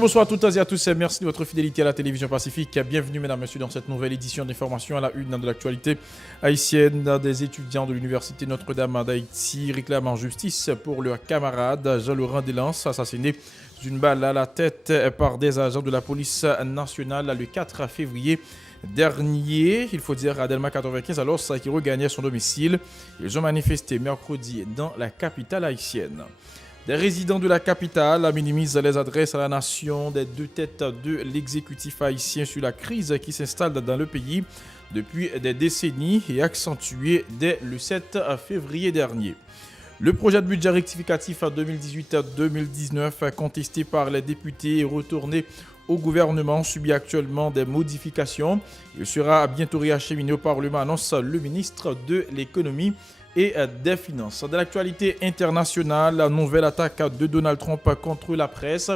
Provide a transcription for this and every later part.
Bonjour, bonsoir à toutes et à tous. Merci de votre fidélité à la télévision Pacifique. Bienvenue, mesdames, messieurs, dans cette nouvelle édition d'information à la une de l'actualité haïtienne. Des étudiants de l'Université Notre-Dame d'Haïti réclament en justice pour leur camarade Jean-Laurent Delance, assassiné d'une balle à la tête par des agents de la police nationale le 4 février dernier. Il faut dire à Delma 95, alors qu'il regagnait son domicile. Ils ont manifesté mercredi dans la capitale haïtienne. Des résidents de la capitale minimisent les adresses à la nation des deux têtes de l'exécutif haïtien sur la crise qui s'installe dans le pays depuis des décennies et accentuée dès le 7 février dernier. Le projet de budget rectificatif 2018-2019 contesté par les députés et retourné au gouvernement subit actuellement des modifications. Il sera bientôt réacheminé au Parlement, annonce le ministre de l'économie et des finances. Dans l'actualité internationale, la nouvelle attaque de Donald Trump contre la presse.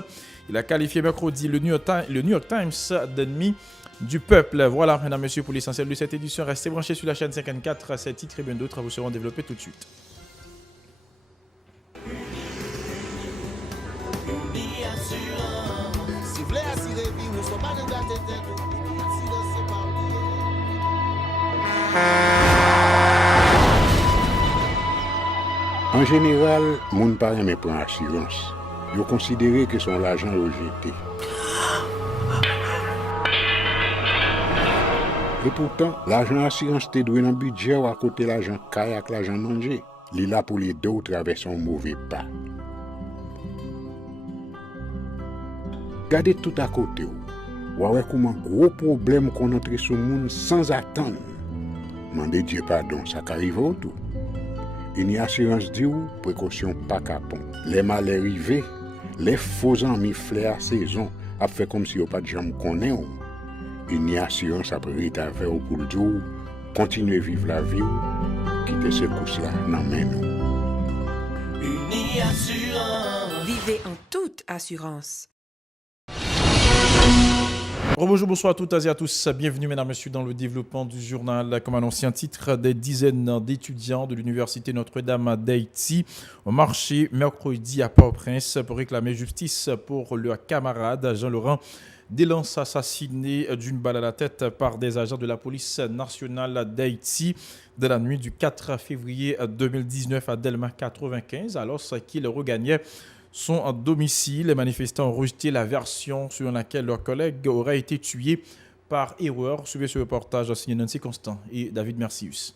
Il a qualifié mercredi le New York Times d'ennemi du peuple. Voilà, mesdames, messieurs, pour l'essentiel de cette édition. Restez branchés sur la chaîne 54. Ces titres et bien d'autres vous seront développés tout de suite. En général, moun pa reme pran assurance. Yo considéré que son l'argent rejeté. Et pourtant, l'argent assurance te doué dans budget ou à côté l'argent kaya ak l'argent mangé. Li là pour les deux ou traverser un mauvais pas. Gardez tout à côté ou ouais comment gros problème qu'on entre sur moun sans attendre. Mandez Dieu pardon, ça qu'arrive au tout. Une assurance dit ou précaution pas capon. Les mal arrivés, les faux amis flair saison a fait comme si on pas de jambe connaît ou. Une assurance après rétaver ou pour le dire continuer vivre la vie ou quitter ce course là nan men nous. Uni assurance. Vivez en toute assurance. Bonjour, bonsoir à toutes et à tous. Bienvenue, mesdames, messieurs, dans le développement du journal. Comme annoncé en titre, des dizaines d'étudiants de l'Université Notre-Dame d'Haïti ont marché mercredi à Port-au-Prince pour réclamer justice pour leur camarade Jean-Laurent Delance, assassiné d'une balle à la tête par des agents de la police nationale d'Haïti de la nuit du 4 février 2019 à Delma 95, alors qu'il regagnait son domicile. Les manifestants ont rejeté la version selon laquelle leur collègue aurait été tué par erreur. Suivez ce reportage signé Nancy Constant et David Mercius.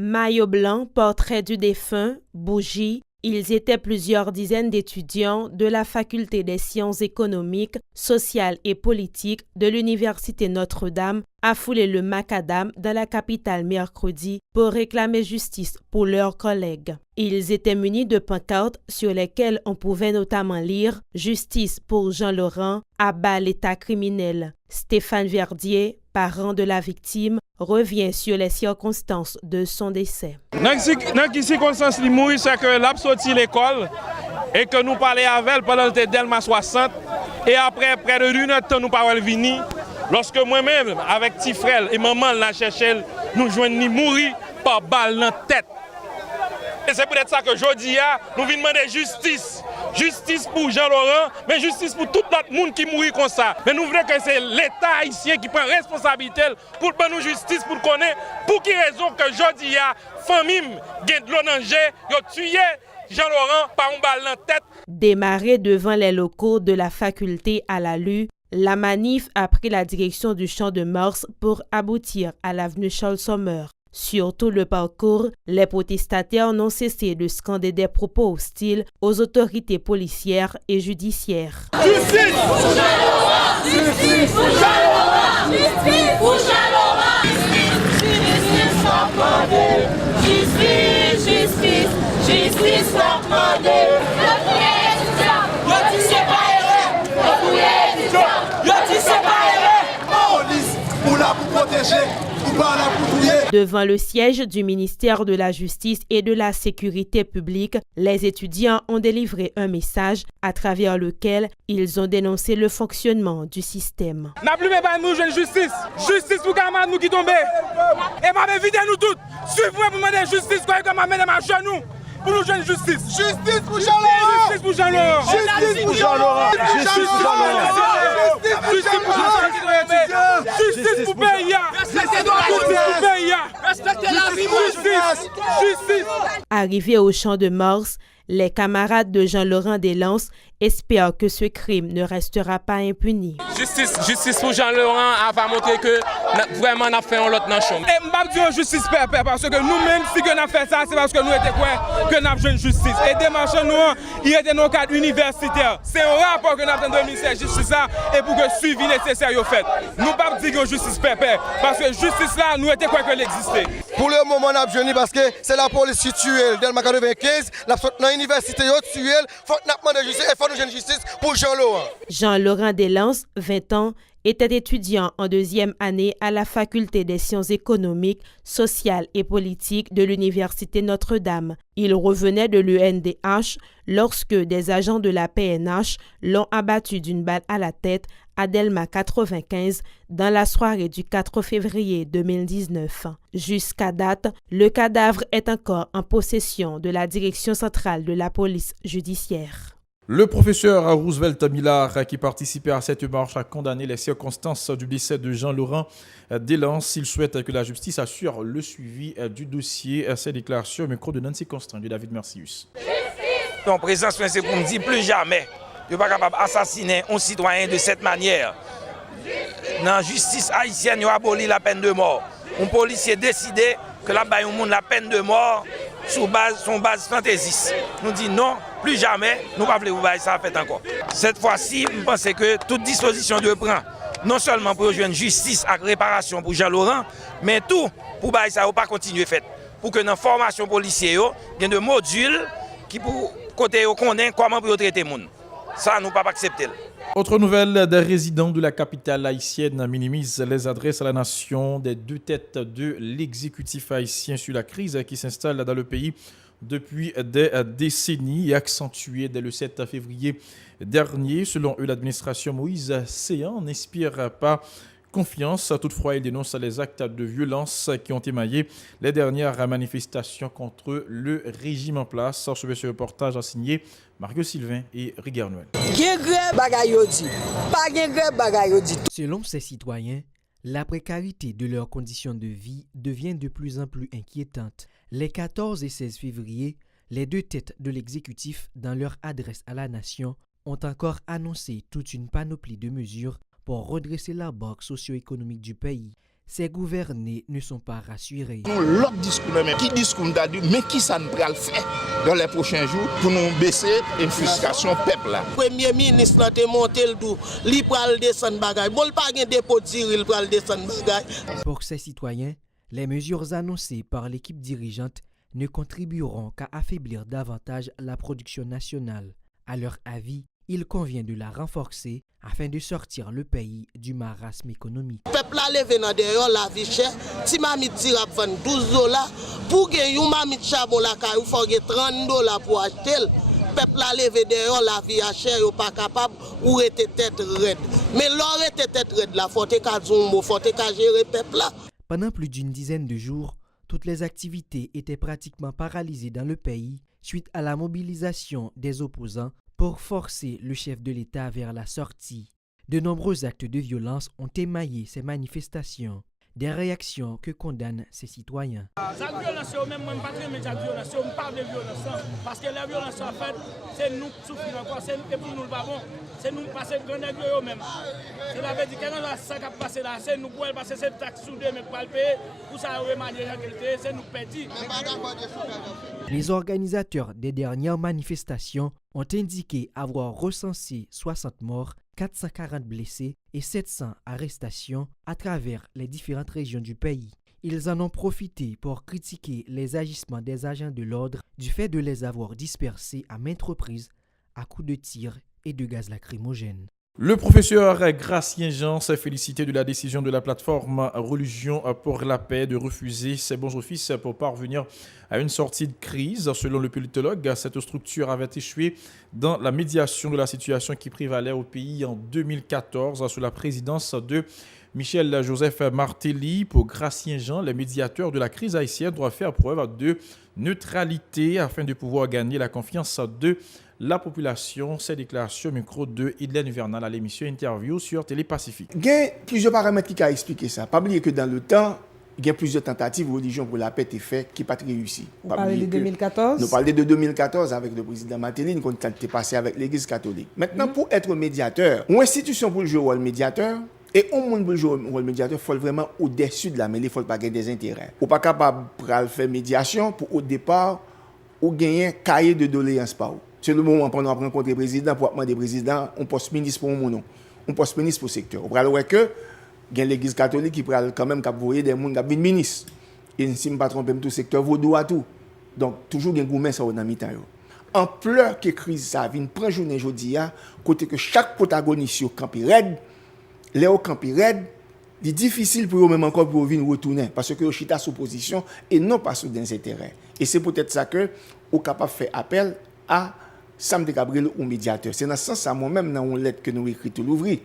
Maillot blanc, portrait du défunt, bougie. Ils étaient plusieurs dizaines d'étudiants de la Faculté des sciences économiques, sociales et politiques de l'Université Notre-Dame à fouler le macadam dans la capitale mercredi pour réclamer justice pour leurs collègues. Ils étaient munis de pancartes sur lesquelles on pouvait notamment lire « Justice pour Jean-Laurent, abat l'état criminel ». Stéphane Verdier, parent de la victime, revient sur les circonstances de son décès. Dans les circonstances, il mourit, c'est que l'a sorti l'école et que nous parlions avec elle pendant le Delma 60. Et après, près de 1 heure de temps, nous parlons venir. Lorsque moi-même, avec petit frère et maman, la cherchait, nous joignons mourir par balle dans la tête. Et c'est peut-être ça que je dis, nous venons demander justice. Justice pour Jean-Laurent, mais justice pour tout l'autre monde qui mourit comme ça. Mais nous voulons que c'est l'État haïtien qui prend responsabilité pour nous justice, pour connaître pour qui raison que je dis, famille, gagne de l'eau dans le jet, tué Jean-Laurent par une balle dans la tête. Démarré devant les locaux de la faculté à la Lue, la manif a pris la direction du Champ de Mars pour aboutir à l'avenue Charles Sommer. Sur tout le parcours, les protestataires n'ont cessé de scander des propos hostiles aux autorités policières et judiciaires. Justice pour Jean-Laurent! Justice pour Jean-Laurent! Justice pour Jean-Laurent! Justice pour Jean-Laurent! Justice, justice, justice pour Jean-Laurent! Yo dis c'est pas erreur! Yo dis c'est pas erreur! Police pour la protéger, pour pas la pour tuer. Devant le siège du ministère de la Justice et de la Sécurité publique, les étudiants ont délivré un message à travers lequel ils ont dénoncé le fonctionnement du système. N'a plus pas nous jeune justice. Justice pour camarades nous qui tombent. Et m'a invité nous toutes. Suivez-moi pour demander justice comme m'a mené ma genou. Pour nous jeunes justice. Justice pour Jean-Laurent. Justice pour Jean-Laurent. Justice pour Jean-Laurent. Justice pour Jean-Laurent. Justice pour Jean-Laurent. Justice pour pays. Justice pour pays. Respectez la vie. Justice. Justice. Arrivés au champ de Mars, les camarades de Jean-Laurent Deslances espèrent que ce crime ne restera pas impuni. Justice pour Jean-Laurent va montrer que vraiment on a fait un lot dans le champ. Et je ne dis justice perpétuelle parce que nous-mêmes, si on a fait ça, c'est parce que nous étions quoi que nous avons joué justice. Et démarche nous, il était dans le cadre universitaire. C'est un rapport que nous avons dans le ministère de la Justice et pour que le suivi nécessaire soit fait. Nous ne pouvons pas dire justice perpétuelle parce que justice là, nous étions quoi qu'elle existait. Pour le moment, on a besoin parce que c'est la police qui tue Delma 95, dans l'université qui tue, il faut que nous demandions justice et il faut nous donner justice pour Jean-Laurent. Jean-Laurent Deslances, 20 ans, était étudiant en deuxième année à la Faculté des sciences économiques, sociales et politiques de l'Université Notre-Dame. Il revenait de l'UNDH lorsque des agents de la PNH l'ont abattu d'une balle à la tête à Delma 95 dans la soirée du 4 février 2019. Jusqu'à date, le cadavre est encore en possession de la Direction centrale de la police judiciaire. Le professeur Roosevelt Millard, qui participait à cette marche, a condamné les circonstances du décès de Jean-Laurent Deslances. Il souhaite que la justice assure le suivi du dossier. Ces déclarations au micro de Nancy Constant de David Mercius. Ton présence, c'est pour me dire plus jamais, tu n'es pas capable d'assassiner un citoyen de cette manière. Dans la justice haïtienne, il a aboli la peine de mort. Un policier décidé que la peine de mort sur son base fantaisiste. Nous dit non, plus jamais, nous ne pouvons pas ça fait encore. Cette fois-ci, je pense que toute disposition de prendre, non seulement pour jouer une justice à réparation pour Jean-Laurent, mais tout pour que ça ne pas continuer fait. Pour que dans la formation policière, il y ait des modules qui pour côté connaît comment pour traiter les gens. Ça, nous ne pouvons pas accepter. Autre nouvelle, des résidents de la capitale haïtienne minimisent les adresses à la nation des deux têtes de l'exécutif haïtien sur la crise qui s'installe dans le pays depuis des décennies et accentuée dès le 7 février dernier. Selon eux, l'administration Moïse Séan n'inspire pas confiance. Toutefois, il dénonce les actes de violence qui ont émaillé les dernières manifestations contre le régime en place. Sur ce reportage a signé Mario Sylvain et Riguer Noël. Selon ces citoyens, la précarité de leurs conditions de vie devient de plus en plus inquiétante. Les 14 et 16 février, les deux têtes de l'exécutif, dans leur adresse à la nation, ont encore annoncé toute une panoplie de mesures pour redresser la barque socio-économique du pays. Ces gouvernés ne sont pas rassurés. L'autre discours, qui discours nous a dit, mais qui ça nous va faire dans les prochains jours pour nous baisser l'infuscation peuple là. Premier ministre n'a pas monté le tout, il va descendre bagay. Bon pas gain dépôt tir, il va descendre bagay. Pour ces citoyens, les mesures annoncées par l'équipe dirigeante ne contribueront qu'à affaiblir davantage la production nationale. À leur avis, il convient de la renforcer afin de sortir le pays du marasme économique. Le peuple a levé dans derrière la vie chère, si mamie tire à vendre $12, pour gagner une mamie charbon la il faut gagner $30 pour acheter. Le peuple a levé derrière la vie chère, il n'est pas capable ou être tête raide. Mais l'or était tête raide là, faut te kazumbo, faut te gérer le peuple là. Pendant plus d'une dizaine de jours, toutes les activités étaient pratiquement paralysées dans le pays suite à la mobilisation des opposants pour forcer le chef de l'État vers la sortie. De nombreux actes de violence ont émaillé ces manifestations, des réactions que condamnent ces citoyens. Cette violence, même moi, je ne parle pas de violence, je parle de violence. Parce que la violence, en fait, c'est nous qui souffrons encore, et pour nous, le bavon, c'est nous qui passons le grand nègre eux-mêmes. C'est la vérité, quand on a passé là, c'est nous qui pouvons passer cette taxe sous deux, mais pour le payer, pour ça, c'est nous qui perdons. Les organisateurs des dernières manifestations ont indiqué avoir recensé 60 morts, 440 blessés et 700 arrestations à travers les différentes régions du pays. Ils en ont profité pour critiquer les agissements des agents de l'ordre du fait de les avoir dispersés à maintes reprises à coups de tir et de gaz lacrymogène. Le professeur Gracien Jean s'est félicité de la décision de la plateforme Religion pour la paix de refuser ses bons offices pour parvenir à une sortie de crise. Selon le politologue, cette structure avait échoué dans la médiation de la situation qui prévalait au pays en 2014 sous la présidence de Michel-Joseph Martelly. Pour Gracien Jean, les médiateurs de la crise haïtienne doivent faire preuve de neutralité afin de pouvoir gagner la confiance de la population. Ces déclarations micro de Idlen Vernal à l'émission Interview sur Télé Pacifique. Il y a plusieurs paramètres qui ont expliqué ça. Pas oublier que dans le temps, il y a plusieurs tentatives de religion pour la paix été faites qui n'ont pas réussi. Vous parlez de 2014? Nous parlons de 2014 avec le président Martelly, nous avons passé avec l'Église catholique. Maintenant, pour être médiateur, une institution pour jouer le rôle médiateur, et au monde pour jouer le rôle médiateur, il faut vraiment au-dessus de la mêlée, il faut pas gagner des intérêts. Ou pas capable de faire médiation pour au départ, ou gagner un cahier de doléances par où. C'est le moment pour nous rencontrer le président, pour demander au président, on poste ministre pour mon nom, on poste ministre pour le secteur. On va voir que il y a l'Église catholique qui pourra quand même voyer des gens qui sont ministres. Et si je ne me trompe pas, tout le secteur vaudou à tout. Donc, toujours il y a un gourmet ça dans mi-temps. En pleurs que crise ça vient prendre journée aujourd'hui, côté que chaque protagoniste au campi red, les au campi red, c'est difficile pour eux même encore pour venir retourner parce que chita sous position et non pas sous des intérêts. Et c'est peut-être ça que on capable faire appel à Sam de Gabriel ou médiateur. C'est dans ce sens ça moi-même dans une lettre que nous écrit tout l'ouvrir.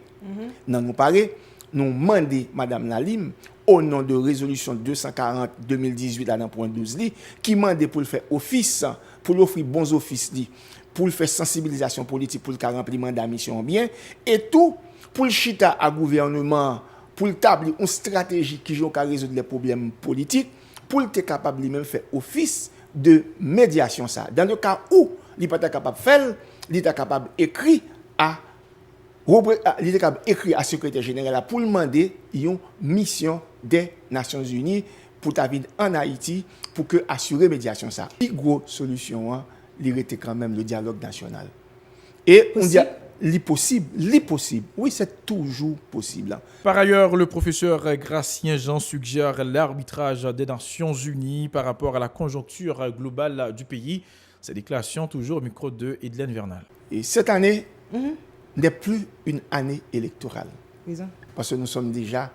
Dans nous parler, nous demandé madame Nalim au nom de résolution 240/2018 là dans point 12 li qui mandé pour le faire office pour l'offrir bons offices li pour le faire sensibilisation politique pour le remplir mandat mission bien et tout pour le chita à gouvernement pour établir une stratégie qui va résoudre les problèmes politiques pour être capable lui-même faire office de médiation ça. Dans le cas où il n'est pas capable de faire, il est capable d'écrire à secrétaire général pour demander une mission des Nations Unies pour ta vie en Haïti pour que assurer médiation ça. La grosse solution, il était quand même le dialogue national. Et on dit l'impossible. Oui, c'est toujours possible. Par ailleurs, le professeur Gracien Jean suggère l'arbitrage des Nations Unies par rapport à la conjoncture globale du pays. Ces déclarations toujours au micro de Idlen Vernal. Et cette année n'est plus une année électorale. Parce que nous sommes déjà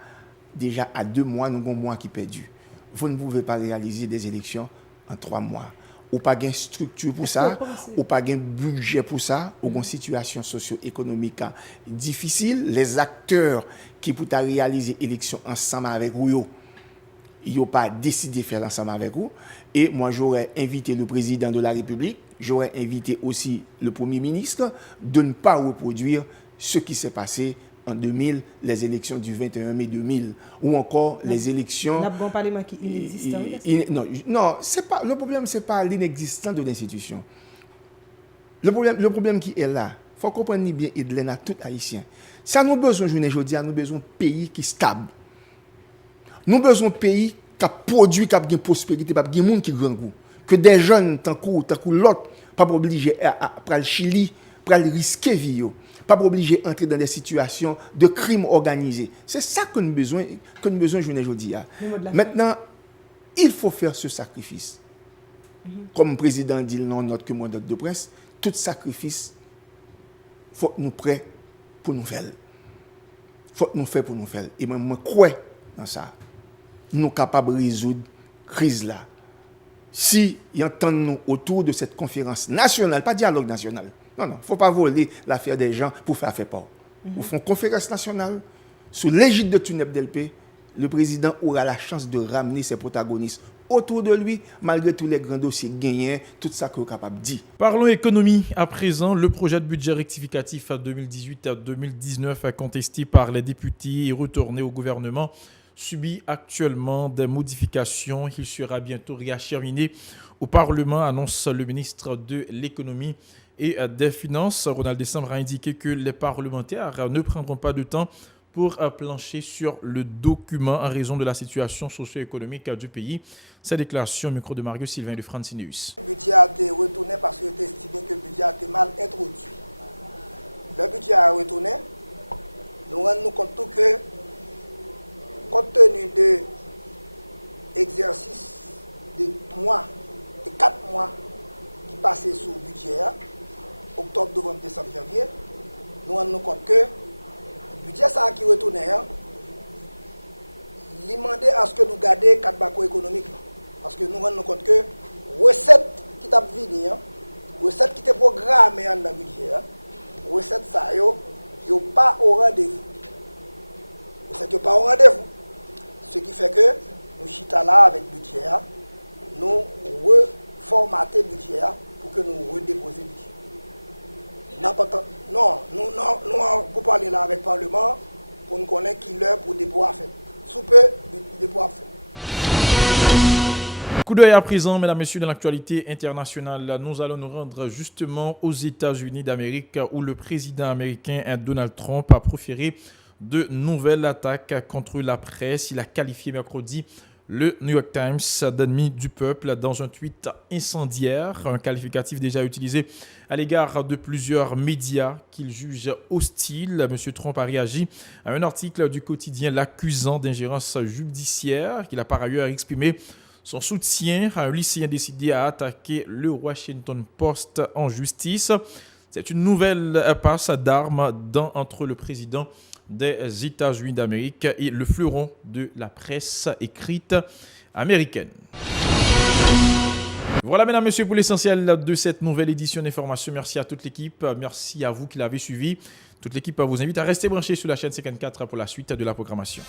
à 2 mois, nous avons un mois qui est perdu. Vous ne pouvez pas réaliser des élections en 3 mois. Ou pas de structure pour ça, ou pas de budget pour ça, ou une situation socio-économique difficile. Les acteurs qui peuvent réaliser l'élection ensemble avec vous, ils n'ont pas décidé de faire ensemble avec vous. Et moi, j'aurais invité le président de la République, j'aurais invité aussi le Premier ministre de ne pas reproduire ce qui s'est passé en 2000, les élections du 21 mai 2000, ou encore les élections... N'a pas un parlement qui est inexistant. Non, c'est pas, le problème, ce n'est pas l'inexistence de l'institution. Le problème qui est là, il faut comprendre bien, Idlen, à tout haïtien. Ça nous besoin, je dis, nous avons besoin d'un pays qui est stable. Nous avons besoin d'un pays qui a produit, qui a une prospérité, qui a un monde qui grand goût. Que des jeunes, tant que l'autre, pas obligés à le Chili, pour risquer vie. Pas obligé d'entrer dans des situations de crimes organisés. C'est ça que nous avons besoin, je dis. Maintenant, il faut faire ce sacrifice. Comme le président dit dans notre mandat de presse, tout sacrifice, il faut que nous prêts pour nous faire. Il faut que nous fassions pour nous faire. Et moi, je crois dans ça. Nous sommes capables de résoudre la crise là. Si y entendent-nous autour de cette conférence nationale, pas dialogue national. Non, il ne faut pas voler l'affaire des gens pour faire peur. Au fond, conférence nationale, sous l'égide de Tuneb Delpé, le président aura la chance de ramener ses protagonistes autour de lui, malgré tous les grands dossiers gagnés, tout ça qu'il est capable de dire. Parlons économie à présent. Le projet de budget rectificatif 2018-2019 contesté par les députés et retourné au gouvernement subit actuellement des modifications. Il sera bientôt réacheminé au Parlement, annonce le ministre de l'Économie et des Finances. Ronald Décembre a indiqué que les parlementaires ne prendront pas de temps pour plancher sur le document en raison de la situation socio-économique du pays. Cette déclaration, micro de Mario Sylvain de Francineus. Le budget a été retourné parce qu'il était estimé que le budget a été mal introduit. Le budget a retourné. Nous rendons compte que, compte tenu de l'exercice de 4 mois qui passaient sous le budget, octobre, novembre, décembre, janvier, nous rendons compte que budget ça qui retourne, hein, il demandait à ce que nous gardions 4 bacos économiques. Parce que nous rendons compte que recette qui t'a venu, hein, recette qui était programmée dans le budget, hein, recette ça, yo pas au rendez-vous. Recette yo pas au rendez-vous. Ce qui fait que nous chita là avec le budget, hein, nous reformater le budget hein, pour que nous redéposer le budget. Non, nous pour parler là avec le Parlement, pour nous connaître qui l'heure pour dépôt à faire. Sous peu, dépôt à faire. Coup d'œil à présent, mesdames et messieurs, dans l'actualité internationale, nous allons nous rendre justement aux États-Unis d'Amérique où le président américain Donald Trump a proféré de nouvelles attaques contre la presse. Il a qualifié mercredi le New York Times d'ennemi du peuple dans un tweet incendiaire, un qualificatif déjà utilisé à l'égard de plusieurs médias qu'il juge hostiles. M. Trump a réagi à un article du quotidien l'accusant d'ingérence judiciaire, qu'il a par ailleurs exprimé son soutien à un lycéen décidé à attaquer le Washington Post en justice. C'est une nouvelle passe d'armes entre le président des États-Unis d'Amérique et le fleuron de la presse écrite américaine. Voilà, mesdames, messieurs, pour l'essentiel de cette nouvelle édition d'Information. Merci à toute l'équipe. Merci à vous qui l'avez suivi. Toute l'équipe vous invite à rester branchés sur la chaîne 54 pour la suite de la programmation.